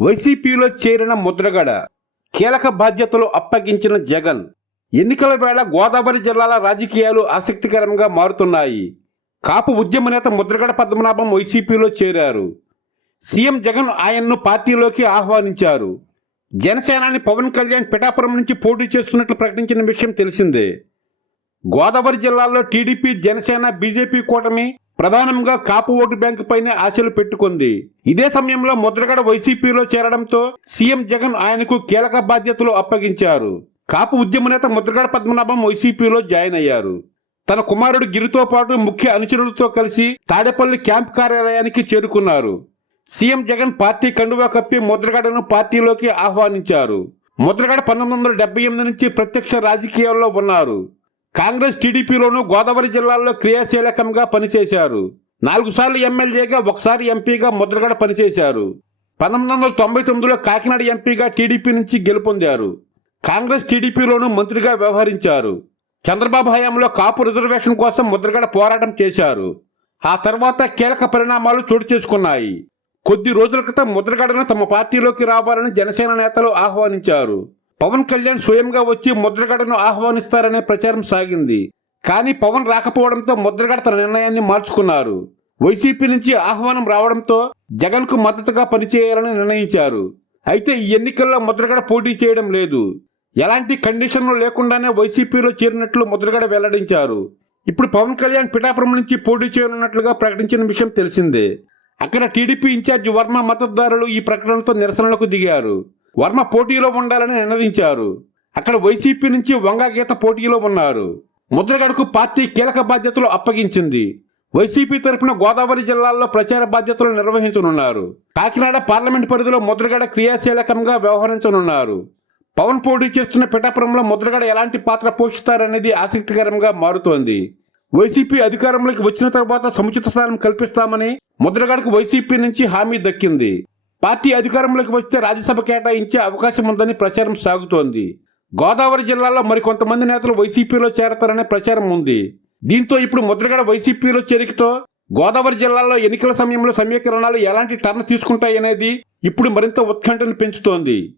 వైసీపీలో చేరిన ముద్రగడ కీలక బాధ్యతలు అప్పగించిన జగన్. ఎన్నికల వేళ గోదావరి జిల్లాల రాజకీయాలు ఆసక్తికరంగా మారుతున్నాయి. కాపు ఉద్యమ నేత ముద్రగడ పద్మనాభం వైసీపీలో చేరారు. సీఎం జగన్ ఆయన్ను పార్టీలోకి ఆహ్వానించారు. జనసేనాని పవన్ కళ్యాణ్ పిఠాపురం నుంచి పోటీ చేస్తున్నట్లు ప్రకటించిన విషయం తెలిసిందే. గోదావరి జిల్లాలో టీడీపీ జనసేన బీజేపీ కూటమి ప్రధానంగా కాపు ఓటు బ్యాంకు పైనే ఆశలు పెట్టుకుంది. ఇదే సమయంలో ముద్రగడ వైసీపీలో చేరడంతో సీఎం జగన్ ఆయనకు కీలక బాధ్యతలు అప్పగించారు. కాపు ఉద్యమ నేత ముద్రగడ పద్మనాభం వైసీపీలో జాయిన్ అయ్యారు. తన కుమారుడు గిరితో పాటు ముఖ్య అనుచరులతో కలిసి తాడేపల్లి క్యాంప్ కార్యాలయానికి చేరుకున్నారు. సీఎం జగన్ పార్టీ కండువా కప్పి ముద్రగడను పార్టీలోకి ఆహ్వానించారు. ముద్రగడ పంతొమ్మిది వందల డెబ్బై ఎనిమిది నుంచి ప్రత్యక్ష రాజకీయాల్లో ఉన్నారు. కాంగ్రెస్ టీడీపీలోనూ గోదావరి జిల్లాల్లో క్రియాశీలకంగా పనిచేశారు. నాలుగు సార్లు ఎమ్మెల్యేగా ఒకసారి ఎంపీగా ముద్రగడ పనిచేశారు. పంతొమ్మిది వందల తొంభై తొమ్మిదిలో కాకినాడ ఎంపీగా టీడీపీ నుంచి గెలుపొందారు. కాంగ్రెస్ టీడీపీలోనూ మంత్రిగా వ్యవహరించారు. చంద్రబాబు హయాంలో కాపు రిజర్వేషన్ కోసం ముద్రగడ పోరాటం చేశారు. ఆ తర్వాత కీలక పరిణామాలు చోటు చేసుకున్నాయి. కొద్ది రోజుల క్రితం ముద్రగడను తమ పార్టీలోకి రావాలని జనసేన నేతలు ఆహ్వానించారు. పవన్ కళ్యాణ్ స్వయంగా వచ్చి ముద్రగడను ఆహ్వానిస్తారనే ప్రచారం సాగింది. కానీ పవన్ రాకపోవడంతో ముద్రగడ తన నిర్ణయాన్ని మార్చుకున్నారు. వైసీపీ నుంచి ఆహ్వానం రావడంతో జగన్కు మద్దతుగా పనిచేయాలని నిర్ణయించారు. అయితే ఈ ఎన్నికల్లో ముద్రగడ పోటీ చేయడం లేదు. ఎలాంటి కండిషన్లు లేకుండానే వైసీపీలో చేరినట్లు ముద్రగడ వెల్లడించారు. ఇప్పుడు పవన్ కళ్యాణ్ పిఠాపురం నుంచి పోటీ చేయనున్నట్లుగా ప్రకటించిన విషయం తెలిసిందే. అక్కడ టీడీపీ ఇన్ఛార్జ్ వర్మ మద్దతుదారులు ఈ ప్రకటనతో నిరసనలకు దిగారు. వర్మ పోటీలో ఉండాలని నిర్ణయించారు. అక్కడ వైసీపీ నుంచి వంగగీత పోటీలో ఉన్నారు. ముద్రగడకు పార్టీ కీలక బాధ్యతలు అప్పగించింది. వైసీపీ తరపున గోదావరి జిల్లాల్లో ప్రచార బాధ్యతలు నిర్వహించనున్నారు. కాకినాడ పార్లమెంట్ పరిధిలో ముద్రగడ క్రియాశీలకంగా వ్యవహరించనున్నారు. పవన్ పోటీ చేస్తున్న పిఠాపురంలో ముద్రగడ ఎలాంటి పాత్ర పోషిస్తారనేది ఆసక్తికరంగా మారుతోంది. వైసీపీ అధికారంలోకి వచ్చిన తర్వాత సముచిత స్థానం కల్పిస్తామని ముద్రగడకు వైసీపీ నుంచి హామీ దక్కింది. పార్టీ అధికారంలోకి వస్తే రాజ్యసభ కేటాయించే అవకాశం ఉందని ప్రచారం సాగుతోంది. గోదావరి జిల్లాలో మరికొంతమంది నేతలు వైసీపీలో చేరతారనే ప్రచారం ఉంది. దీంతో ఇప్పుడు ముద్రగడ వైసీపీలో చేరికతో గోదావరి జిల్లాలో ఎన్నికల సమయంలో సమీకరణాలు ఎలాంటి టర్న్ తీసుకుంటాయనేది ఇప్పుడు మరింత ఉత్కంఠను పెంచుతోంది.